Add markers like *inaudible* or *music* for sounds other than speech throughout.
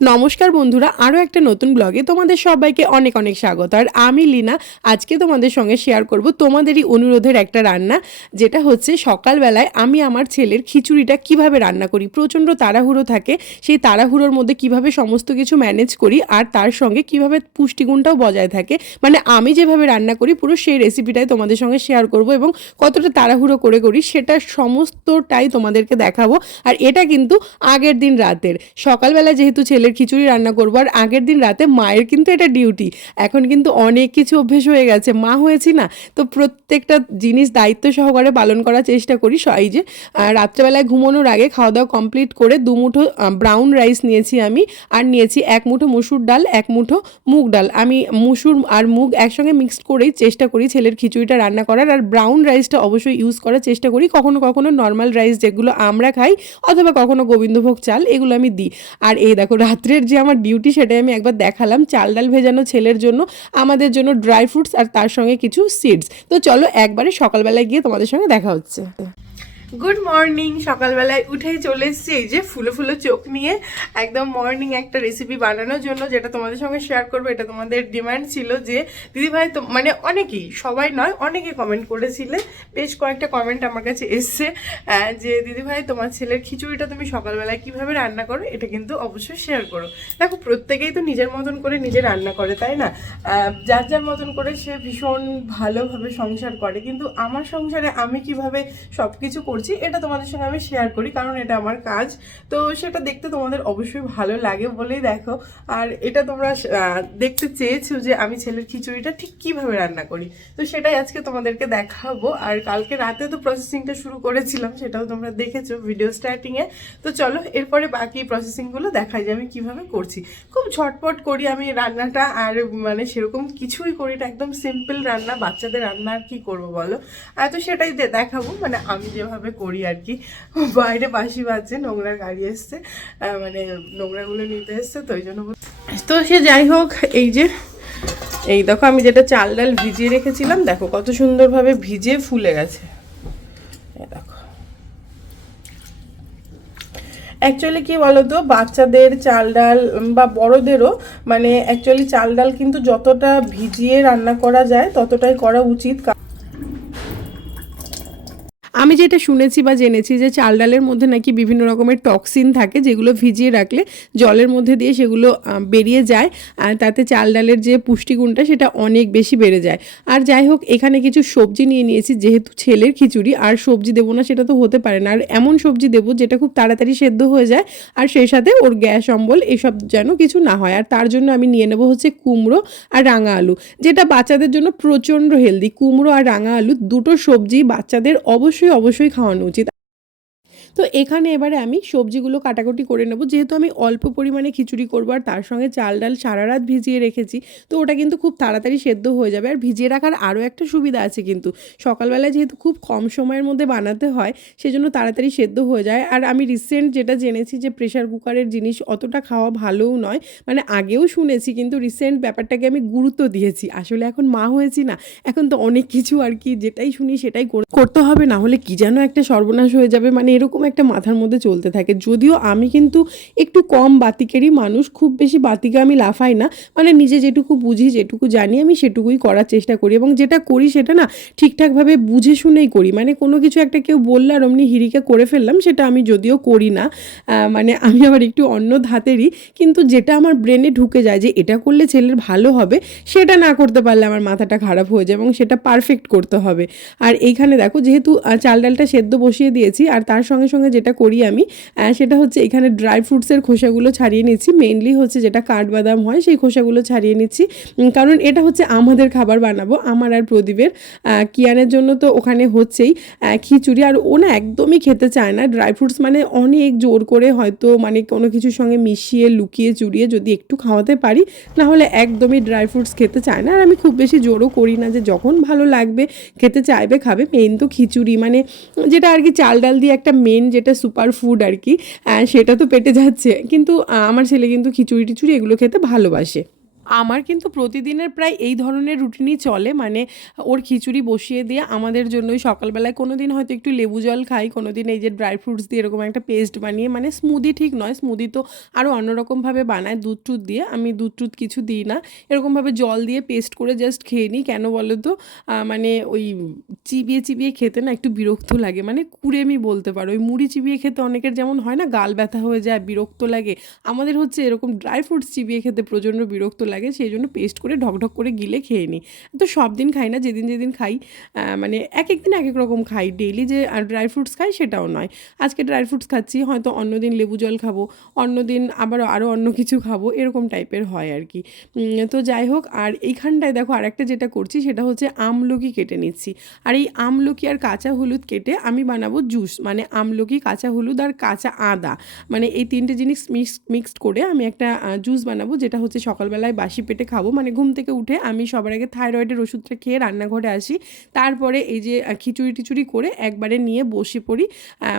নমস্কার বন্ধুরা, আরও একটা নতুন ব্লগে তোমাদের সবাইকে অনেক অনেক স্বাগত। আর আমি লীনা, আজকে তোমাদের সঙ্গে শেয়ার করব তোমাদেরই অনুরোধের একটা রান্না, যেটা হচ্ছে সকালবেলায় আমি আমার ছেলের খিচুড়িটা কীভাবে রান্না করি, প্রচণ্ড তাড়াহুড়ো থাকে, সেই তাড়াহুড়োর মধ্যে কীভাবে সমস্ত কিছু ম্যানেজ করি, আর তার সঙ্গে কীভাবে পুষ্টিগুণটাও বজায় থাকে মানে আমি যেভাবে রান্না করি, পুরো সেই রেসিপিটাই তোমাদের সঙ্গে শেয়ার করব এবং কতটা তাড়াহুড়ো করে করি, সেটা সমস্তটাই তোমাদেরকে দেখাবো। আর এটা কিন্তু আগের দিন রাতের। সকালবেলা যেহেতু ছেলের খিচুড়ি রান্না করব। আর আগের দিন রাতে মায়ের কিন্তু এটা ডিউটি এখন কিন্তু অনেক কিছু অভ্যেস হয়ে গেছে। মা হয়েছি না, তো প্রত্যেকটা জিনিস দায়িত্ব সহকারে পালন করার চেষ্টা করি। এই যে রাত্রেবেলায় ঘুমানোর আগে খাওয়া দাওয়া কমপ্লিট করে দু মুঠো ব্রাউন রাইস নিয়েছি আমি। আর নিয়েছি এক মুঠো মুসুর ডাল, এক মুঠো মুগ ডাল। আমি মুসুর আর মুগ একসঙ্গে মিক্সড করেই চেষ্টা করি ছেলের খিচুড়িটা রান্না করার। আর ব্রাউন রাইসটা অবশ্যই ইউজ করার চেষ্টা করি। কখনো কখনো নর্মাল রাইস যেগুলো আমরা খাই, অথবা কখনো গোবিন্দভোগ চাল, এগুলো আমি দিই। আর এই দেখো রাত্রের যে আমার ডিউটি সেটাই আমি একবার দেখালাম, চাল ডাল ভেজানো ছেলের জন্য, আমাদের জন্য ড্রাই ফ্রুটস আর তার সঙ্গে কিছু সিডস তো চলো একবারে সকালবেলায় গিয়ে তোমাদের সঙ্গে দেখা হচ্ছে। গুড মর্নিং সকালবেলায় উঠেই চলে এসেছি এই যে ফুলো ফুলো চোখ নিয়ে। একদম মর্নিং একটা রেসিপি বানানোর জন্য যেটা তোমাদের সঙ্গে শেয়ার করব। এটা তোমাদের ডিমান্ড ছিল যে দিদিভাই তো মানে অনেকেই, সবাই নয়, অনেকে কমেন্ট করেছিলে। বেশ কয়েকটা কমেন্ট আমার কাছে এসছে যে দিদিভাই তোমার ছেলের খিচুড়িটা তুমি সকালবেলায় কীভাবে রান্না করো? এটা কিন্তু অবশ্যই শেয়ার করো। দেখো, প্রত্যেকেই তো নিজের মতন করে নিজে রান্না করে, তাই না? যার যার মতন করে সে ভীষণ ভালোভাবে সংসার করে। কিন্তু আমার সংসারে আমি কীভাবে সব কিছু করছি এটা তোমাদের সঙ্গে আমি শেয়ার করি কারণ এটা আমার কাজ। তো সেটা দেখতে তোমাদের অবশ্যই ভালো লাগে বলেই দেখো। আর এটা তোমরা দেখতে চেয়েছো যে আমি ছেলের খিচুড়িটা ঠিক কীভাবে রান্না করি। তো সেটাই আজকে তোমাদেরকে দেখাবো। আর কালকে রাতে তো প্রসেসিংটা শুরু করেছিলাম, সেটাও তোমরা দেখেছ ভিডিও স্টার্টিংয়ে তো চলো, এরপরে বাকি প্রসেসিংগুলো দেখাই যে আমি কীভাবে করছি। খুব ঝটপট করি আমি রান্নাটা, আর মানে সেরকম কিছুই করি না, একদম সিম্পল রান্না, বাচ্চাদের রান্না আর কি করব বলো? আর তো সেটাই দেখাবো। মানে আমি যেভাবে করি আর কি। বাইরে বাসি বাজছে নোংরার গাড়ি এসছে মানে নোংরাগুলো নিতে এসছে, তো ওই জন্য তো সে যাই হোক, এই যে, এই দেখো আমি যেটা চাল ডাল ভিজিয়ে রেখেছিলাম, দেখো কত সুন্দরভাবে ভিজে ফুলে গেছে। দেখো। অ্যাকচুয়ালি কি বলতো, বাচ্চাদের চাল ডাল বা বড়দেরও মানে অ্যাকচুয়ালি চাল ডাল কিন্তু যতটা ভিজিয়ে রান্না করা যায়, ততটাই করা উচিত। কা- আমি যেটা শুনেছি বা জেনেছি যে চাল ডালের মধ্যে নাকি বিভিন্ন রকমের টক্সিন থাকে, যেগুলো ভিজিয়ে রাখলে জলের মধ্যে দিয়ে সেগুলো বেরিয়ে যায়, আর তাতে চাল ডালের যে পুষ্টিগুণটা সেটা অনেক বেশি বেড়ে যায়। আর যাই হোক, এখানে কিছু সবজি নিয়ে নিয়েছি, যেহেতু ছেলের খিচুড়ি, আর সবজি দেবো না সেটা তো হতে পারে না। আর এমন সবজি দেবো যেটা খুব তাড়াতাড়ি সেদ্ধ হয়ে যায়, আর সেই সাথে ওর গ্যাস, অম্বল এসব যেন কিছু না হয়। আর তার জন্য আমি নিয়ে নেব হচ্ছে কুমড়ো আর রাঙা আলু, যেটা বাচ্চাদের জন্য প্রচণ্ড হেলদি কুমড়ো আর রাঙা আলু দুটো সবজি বাচ্চাদের অবশ্যই অবশ্যই খাওয়ানো উচিত তো এখানে এবারে আমি সবজিগুলো কাটাকুটি করে নেব। যেহেতু আমি অল্প পরিমাণে খিচুড়ি করব আর তার সঙ্গে চাল ডাল সারা রাত ভিজিয়ে রেখেছি, তো ওটা কিন্তু খুব তাড়াতাড়ি সেদ্ধ হয়ে যাবে। আর ভিজিয়ে রাখার আরও একটা সুবিধা আছে কিন্তু, সকালবেলায় যেহেতু খুব কম সময়ের মধ্যে বানাতে হয়, সেজন্য তাড়াতাড়ি সেদ্ধ হয়ে যায়। আর আমি রিসেন্ট যেটা জেনেছি যে প্রেশার কুকারের জিনিস অতটা খাওয়া ভালোও নয় মানে আগেও শুনেছি কিন্তু রিসেন্ট ব্যাপারটাকে আমি গুরুত্ব দিয়েছি। আসলে এখন মা হয়েছি না, এখন তো অনেক কিছু আর কি, যেটাই শুনি সেটাই করতে হবে, না হলে কি যেন একটা সর্বনাশ হয়ে যাবে। মানে এরকম একটা মাথার মধ্যে চলতে থাকে। যদিও আমি কিন্তু একটু কম বাতিকেরই মানুষ, খুব বেশি বাতিকে আমি লাফাই না। মানে নিজে যেটুকু বুঝি, যেটুকু জানি, আমি সেটুকুই করার চেষ্টা করি এবং যেটা করি সেটা না ঠিকঠাকভাবে বুঝে শুনেই করি। মানে কোনো কিছু একটা কেউ বললে আর অমনি হিরিকে করে ফেললাম, সেটা আমি যদিও করি না। মানে আমি আবার একটু অন্য ধাতেরই, কিন্তু যেটা আমার ব্রেনে ঢুকে যায় যে এটা করলে ছেলের ভালো হবে, সেটা না করতে পারলে আমার মাথাটা খারাপ হয়ে যায় এবং সেটা পারফেক্ট করতে হবে। আর এইখানে দেখো, যেহেতু চাল ডালটা সেদ্ধ বসিয়ে দিয়েছি, আর তার সঙ্গে সঙ্গে যেটা করি আমি সেটা হচ্ছে এখানে ড্রাই ফ্রুটসের খোসাগুলো ছাড়িয়ে নিচ্ছি। মেনলি হচ্ছে যেটা কাঠবাদাম হয়, সেই খোসাগুলো ছাড়িয়ে নিচ্ছি। কারণ এটা হচ্ছে আমাদের খাবার বানাবো, আমার আর প্রদীপের। কিয়ানের জন্য তো ওখানে হচ্ছেই। খিচুড়ি, আর ও না একদমই খেতে চায় না। ড্রাই ফ্রুটস মানে অনেক জোর করে হয়তো মানে কোনো কিছুর সঙ্গে মিশিয়ে, লুকিয়ে, চুরিয়ে যদি একটু খাওয়াতে পারি না হলে একদমই ড্রাই ফ্রুটস খেতে চায় না। আর আমি খুব বেশি জোরও করি না যে যখন ভালো লাগবে, খেতে চাইবে, খাবে। মেন তো খিচুড়ি মানে যেটা আর কি চাল ডাল দিয়ে একটা মেন যেটা সুপার ফুড আর কি সেটা তো পেটে যাচ্ছে। কিন্তু আমার ছেলে কিন্তু খিচুড়ি টিচুড়ি এগুলো খেতে ভালোবাসে। আমার কিন্তু প্রতিদিনের প্রায় এই ধরনের রুটিনই চলে। মানে ওর খিচুড়ি বসিয়ে দিয়ে আমাদের জন্যই সকালবেলায় কোনো দিন হয়তো একটু লেবু জল খাই কোনো দিন এই যে ড্রাই ফ্রুটস দিয়ে এরকম একটা পেস্ট বানিয়ে মানে স্মুদি ঠিক নয় স্মুদি তো আরও অন্যরকমভাবে বানায় দুধ টুধ দিয়ে। আমি দুধ টুধ কিছু দিই না। এরকমভাবে জল দিয়ে পেস্ট করে জাস্ট খেয়ে নিই। কেন বলো তো? মানে ওই চিবিয়ে চিবিয়ে খেতে না একটু বিরক্ত লাগে। মানে কুড়েমি বলতে পারো। ওই মুড়ি চিবিয়ে খেতে অনেকের যেমন হয় না, গাল ব্যথা হয়ে যায়, বিরক্ত লাগে। আমাদের হচ্ছে এরকম ড্রাই ফ্রুটস চিবিয়ে খেতে প্রচণ্ড বিরক্ত লাগে। সেই জন্য পেস্ট করে ঢকঢক করে গিলে খেয়ে নিই। তো সব দিন খাই না, যেদিন যেদিন খাই মানে এক এক দিন এক এক রকম খাই ডেইলি যে ড্রাই ফ্রুটস খাই সেটাও নয়। আজকে ড্রাই ফ্রুটস খাচ্ছি, হয়তো অন্য দিন লেবু জল খাব, অন্য দিন আবার আরও অন্য কিছু খাব, এরকম টাইপের হয় আর কি। তো যাই হোক, আর এইখানটায় দেখো আরেকটা যেটা করছি, সেটা হচ্ছে আমলকি কেটে নিচ্ছি। আর এই আমলকি আর কাঁচা হলুদ কেটে আমি বানাবো জুস মানে আমলকি, কাঁচা হলুদ আর কাঁচা আদা। মানে এই তিনটে জিনিস মিক্স মিক্সড করে আমি একটা জুস বানাবো, যেটা হচ্ছে সকালবেলায় বাসি পেটে খাব। মানে ঘুম থেকে উঠে আমি সবার আগে থাইরয়েডের ওষুধটা খেয়ে রান্নাঘরে আসি। তারপরে এই যে খিচুড়ি টিচুড়ি করে একবারে নিয়ে বসে পড়ি।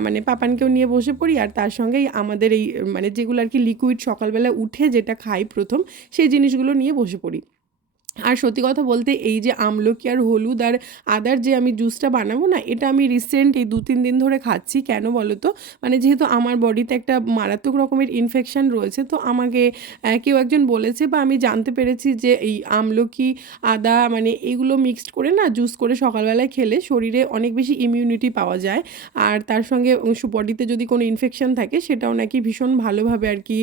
মানে পাপানকেও নিয়ে বসে পড়ি আর তার সঙ্গেই আমাদের এই মানে যেগুলো আর কি লিকুইড সকালবেলা উঠে যেটা খাই প্রথম, সেই জিনিসগুলো নিয়ে বসে পড়ি। আর সত্যি কথা বলতে এই যে আমলকি আর হলুদ আর আদার যে আমি জুসটা বানাবো না, এটা আমি রিসেন্ট এই দু তিন দিন ধরে খাচ্ছি। কেন বলো তো? মানে যেহেতু আমার বডিতে একটা মারাত্মক রকমের ইনফেকশান রয়েছে, তো আমাকে কেউ একজন বলেছে বা আমি জানতে পেরেছি যে এই আমলকি, আদা মানে এগুলো মিক্সড করে না জুস করে সকালবেলায় খেলে শরীরে অনেক বেশি ইমিউনিটি পাওয়া যায়। আর তার সঙ্গে বডিতে যদি কোনো ইনফেকশন থাকে, সেটাও নাকি ভীষণ ভালোভাবে আর কি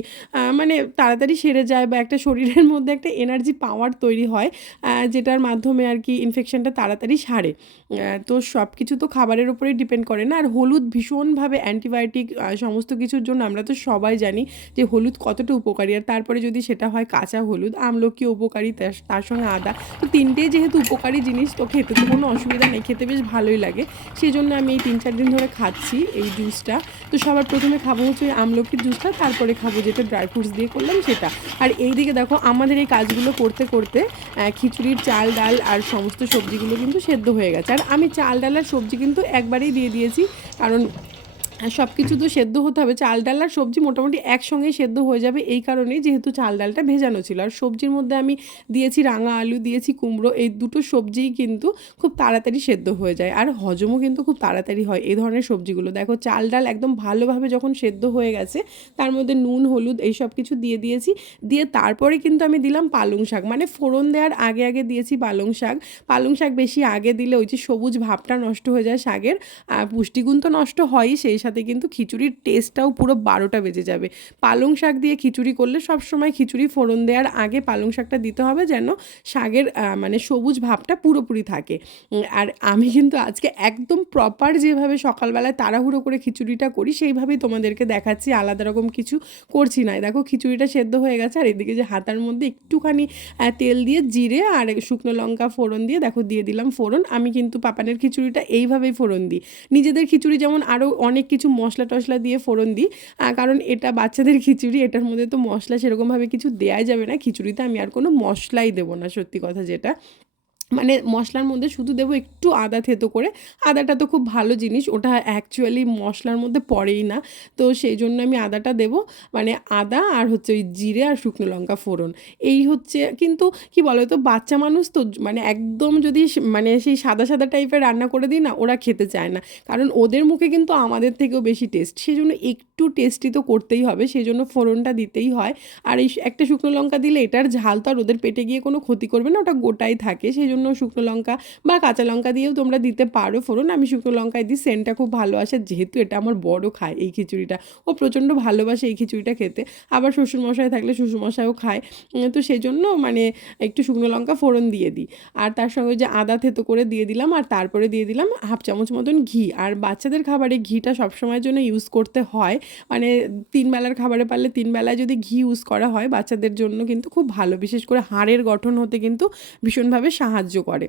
মানে তাড়াতাড়ি সেরে যায় বা একটা শরীরের মধ্যে একটা এনার্জি পাওয়ার তৈরি হয়। আহ, যেটার মাধ্যমে আর কি ইনফেকশনটা তাড়াতাড়ি সারে। তো সব কিছু তো খাবারের উপরেই ডিপেন্ড করে না। আর হলুদ ভীষণভাবে অ্যান্টিবায়োটিক সমস্ত কিছুর জন্য আমরা তো সবাই জানি যে হলুদ কতটা উপকারী। আর তারপরে যদি সেটা হয় কাঁচা হলুদ আমলকি উপকারী তার সঙ্গে আদা। তো তিনটেই যেহেতু উপকারী জিনিস তো খেতে তো কোনো অসুবিধা নেই খেতে বেশ ভালোই লাগে। সেই জন্য আমি এই তিন চার দিন ধরে খাচ্ছি এই জুসটা তো সবার প্রথমে খাব হচ্ছে আমলকির জুসটা তারপরে খাব যেটা ড্রাই ফ্রুটস দিয়ে করলাম সেটা। আর এই দিকে দেখো আমাদের এই কাজগুলো করতে করতে খিচুড়ির চাল, ডাল আর সমস্ত সবজিগুলো কিন্তু সেদ্ধ হয়ে গেছে। আর আমি চাল, ডাল আর সবজি কিন্তু একবারেই দিয়ে দিয়েছি, কারণ সব কিছু তো সেদ্ধ হতে হবে। চাল, ডাল আর সবজি মোটামুটি একসঙ্গেই সেদ্ধ হয়ে যাবে। এই কারণেই যেহেতু চাল, ডালটা ভেজানো ছিল। আর সবজির মধ্যে আমি দিয়েছি রাঙা আলু, দিয়েছি কুমড়ো, এই দুটো সবজিই কিন্তু খুব তাড়াতাড়ি সেদ্ধ হয়ে যায়। আর হজমও কিন্তু খুব তাড়াতাড়ি হয় এই ধরনের সবজিগুলো। দেখো, চাল, ডাল একদম ভালোভাবে যখন সেদ্ধ হয়ে গেছে, তার মধ্যে নুন, হলুদ এই সব কিছু দিয়ে দিয়েছি। দিয়ে তারপরে কিন্তু আমি দিলাম পালং শাক। মানে ফোড়ন দেওয়ার আগে আগে দিয়েছি পালং শাক। পালং শাক বেশি আগে দিলে ওই যে সবুজ ভাবটা নষ্ট হয়ে যায় শাকের। আর পুষ্টিগুণ তো নষ্ট হয়ই সেই সাথে কিন্তু খিচুড়ির টেস্টটাও পুরো বারোটা বেজে যাবে। পালং শাক দিয়ে খিচুড়ি করলে সব সময় খিচুড়ি ফোড়ন দেওয়ার আগে পালং শাকটা দিতে হবে যেন শাকের মানে সবুজ ভাবটা পুরোপুরি থাকে। আর আমি কিন্তু আজকে একদম প্রপার যেভাবে সকালবেলায় তাড়াহুড়ো করে খিচুড়িটা করি, সেইভাবেই তোমাদেরকে দেখাচ্ছি। আলাদা রকম কিছু করছি না। দেখো খিচুড়িটা সেদ্ধ হয়ে গেছে, আর এদিকে যে হাতার মধ্যে একটুখানি তেল দিয়ে জিরে আর শুকনো লঙ্কা ফোড়ন দিয়ে দেখো দিয়ে দিলাম ফোড়ন। আমি কিন্তু পাপানের খিচুড়িটা এইভাবেই ফোড়ন দিই। নিজেদের খিচুড়ি যেমন আরও অনেক কিছু মশলা টশলা দিয়ে ফোড়ন দিই। কারণ এটা বাচ্চাদের খিচুড়ি, এটার মধ্যে তো মশলা সেরকমভাবে কিছু দেওয়াই যাবে না। খিচুড়িতে আমি আর কোনো মশলাই দেবো না, সত্যি কথা যেটা। মানে মশলার মধ্যে শুধু দেবো একটু আদা থেতো করে। আদাটা তো খুব ভালো জিনিস, ওটা অ্যাকচুয়ালি মশলার মধ্যে পড়েই না। তো সেই জন্য আমি আদাটা দেবো মানে আদা আর হচ্ছে ওই জিরে আর শুকনো লঙ্কা ফোড়ন। এই হচ্ছে, কিন্তু কি বলো তো বাচ্চা মানুষ তো মানে একদম যদি মানে সেই সাদা সাদা টাইপের রান্না করে দিই না, ওরা খেতে চায় না। কারণ ওদের মুখে কিন্তু আমাদের থেকেও বেশি টেস্ট সেই জন্য একটু টেস্টি তো করতেই হবে, সেই জন্য ফোড়নটা দিতেই হয়। আর এই একটা শুকনো লঙ্কা দিলে এটার ঝাল তো আর ওদের পেটে গিয়ে কোনো ক্ষতি করবে না, ওটা গোটাই থাকে। সেই জন্য শুকনো লঙ্কা বা কাঁচা লঙ্কা দিয়েও তোমরা দিতে পারো। ফোড়ন, আমি শুকনো লঙ্কায় দিই সেন্টটা খুব ভালো আসে। যেহেতু এটা আমার বড় খায় এই খিচুড়িটা। ও প্রচণ্ড ভালোবাসে এই খিচুড়িটা খেতে। আবার শ্বশুরমশাই থাকলে শ্বশুরমশাইও খায়। তো সেই জন্য মানে একটু শুকনো লঙ্কা, ফোড়ন দিয়ে দিই। আর তার সঙ্গে যে আদা থেতো করে দিয়ে দিলাম, আর তারপরে দিয়ে দিলাম হাফ চামচ মতন ঘি। আর বাচ্চাদের খাবারে ঘিটা সবসময়ের জন্য ইউজ করতে হয়। মানে তিন বেলার খাবারে পারলে তিন বেলায় যদি ঘি ইউজ করা হয়, বাচ্চাদের জন্য কিন্তু খুব ভালো। বিশেষ করে হাড়ের গঠন হতে কিন্তু ভীষণভাবে সাহায্য করে।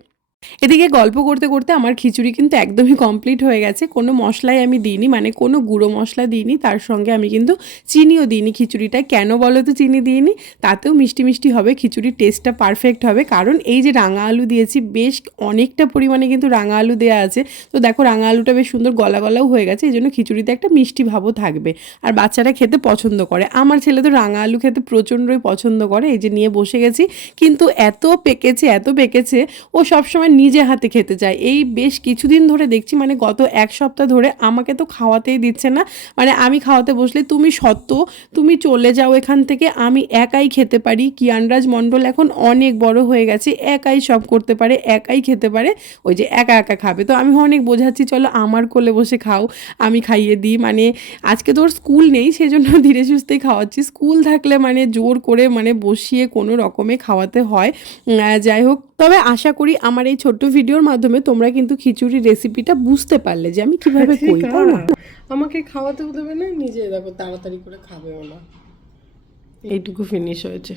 এদিকে গল্প করতে করতে আমার খিচুড়ি কিন্তু একদমই কমপ্লিট হয়ে গেছে। কোনো মশলাই আমি দিইনি মানে কোনো গুঁড়ো মশলা দিইনি, তার সঙ্গে আমি কিন্তু চিনিও দিইনি খিচুড়িটা কেন বলো তো চিনি দিইনি? তাতেও মিষ্টি মিষ্টি হবে, খিচুড়ির টেস্টটা পারফেক্ট হবে। কারণ এই যে রাঙা আলু দিয়েছি, বেশ অনেকটা পরিমাণে কিন্তু রাঙা আলু দেওয়া আছে। তো দেখো রাঙা আলুটা বেশ সুন্দর গলা গলাও হয়ে গেছে এই জন্য খিচুড়িতে একটা মিষ্টি ভাবও থাকবে। আর বাচ্চারা খেতে পছন্দ করে। আমার ছেলে তো রাঙা আলু খেতে প্রচণ্ডই পছন্দ করে, এই যে নিয়ে বসে গেছি। কিন্তু এত পেকেছে এত পেকেছে, ও সবসময় নিজে হাতে খেতে চায়। এই বেশ কিছুদিন ধরে দেখছি মানে গত এক সপ্তাহ ধরে আমাকে তো খাওয়াতেই দিচ্ছে না। মানে আমি খাওয়াতে বসলে তুমি সত্য, তুমি চলে যাও এখান থেকে, আমি একাই খেতে পারি। কিয়ানরাজ মণ্ডল এখন অনেক বড় হয়ে গেছে, একাই সব করতে পারে, একাই খেতে পারে। ওই যে একা একা খাবে। তো আমি অনেক বোঝাচ্ছি, চলো আমার কোলে বসে খাও, আমি খাইয়ে দিই। মানে আজকে তোর স্কুল নেই, সেজন্য *laughs* ধীরে সুস্থেই খাওয়াচ্ছি। স্কুল থাকলে মানে জোর করে মানে বসিয়ে কোনো রকমে খাওয়াতে হয়। যাই হোক, তবে আশা করি আমার এই ছোট্ট ভিডিওর মাধ্যমে তোমরা কিন্তু খিচুড়ি রেসিপিটা বুঝতে পারলে যে আমি কীভাবে করি তাই না? আমাকে খাওয়াতে দেবে না নিজে দেখো তাড়াতাড়ি করে খাবেও না। এইটুকু ফিনিশ হয়েছে।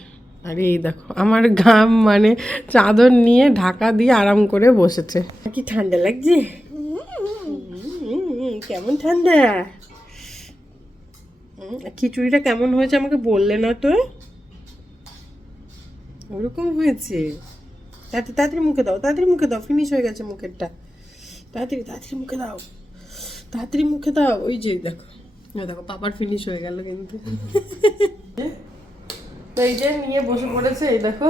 আরে এই দেখো আমার ঘাম মানে চাদর নিয়ে ঢাকা দিয়ে আরাম করে বসেছে। কি ঠান্ডা লাগছে? কেমন ঠান্ডা? খিচুড়িটা কেমন হয়েছে আমাকে বললে না তো? ওরকম হয়েছে। তাড়াতাড়ি তাড়াতাড়ি মুখে দাও তাড়াতাড়ি মুখে দাও ফিনিশ হয়ে গেছে মুখেরটা। তাড়াতাড়ি তাড়াতাড়ি মুখে দাও তাড়াতাড়ি মুখে দাও ওই যে দেখো দেখো পাপার ফিনিশ হয়ে গেল কিন্তু। তো এই যে নিয়ে বসে পড়েছে এই দেখো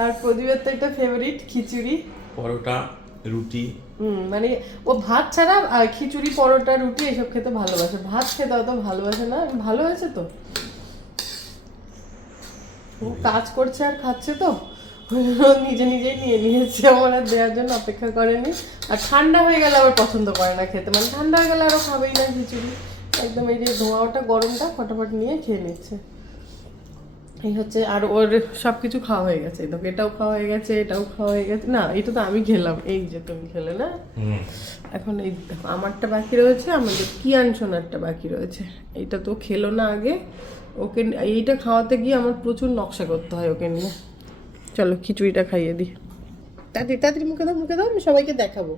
আর প্রদীপের তো একটা ফেভারিট খিচুড়ি। পরোটা রুটি। হুম মানে ও ভাত ছাড়া আর খিচুড়ি পরোটা রুটি এসব খেতে ভালোবাসে। ভাত খেতে অত ভালোবাসে না ভালো হয়েছে তো। ও কাজ করছে আর খাচ্ছে তো। *laughs* নিজে নিজেই নিয়ে নিয়েছে আমার আর দেওয়ার জন্য অপেক্ষা করেনি। আর ঠান্ডা হয়ে গেলে আবার পছন্দ করে না খেতে। মানে ঠান্ডা হয়ে গেলে আরও খাবেই না খিচুড়ি। একদম এই যে ধোঁয়াটা গরমটা ফটাফট নিয়ে খেয়ে নিচ্ছে। এই হচ্ছে আর ওর সব কিছু খাওয়া হয়ে গেছে। দেখো এটাও খাওয়া হয়ে গেছে এটাও খাওয়া হয়ে গেছে। না এটা তো আমি খেলাম। এই যে তুমি খেলে না? এখন এই আমারটা বাকি রয়েছে আমাদের কিয়ান সোনারটা বাকি রয়েছে। এইটা তো খেলো না আগে। ওকে এইটা খাওয়াতে গিয়ে আমার প্রচুর নকশা করতে হয় ওকে নিয়ে। চলো খিচুড়িটা খাইয়ে দিই। তাড়াতাড়ি তাড়াতাড়ি মুখে দাও মুখে দাও, আমি সবাইকে দেখাবো।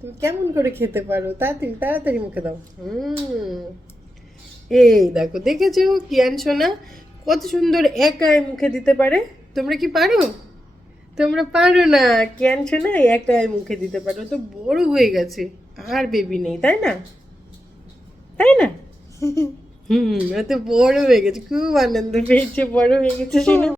তুমি কেমন করে খেতে পারো? তাড়াতাড়ি তাড়াতাড়ি মুখে দাও। হুম। এই দেখো, দেখেছ কিয়ান সোনা? কত সুন্দর একাই মুখে দিতে পারে। তোমরা কি পারো? তোমরা পারো না। কিয়ান সোনা একাই মুখে দিতে পারো। তো বড় হয়ে গেছে। আর বেবি নেই, তাই না? তাই না? হুম, ও তো বড় হয়ে গেছে। খুব আনন্দ পেয়েছে, বড় হয়ে গেছে শুনে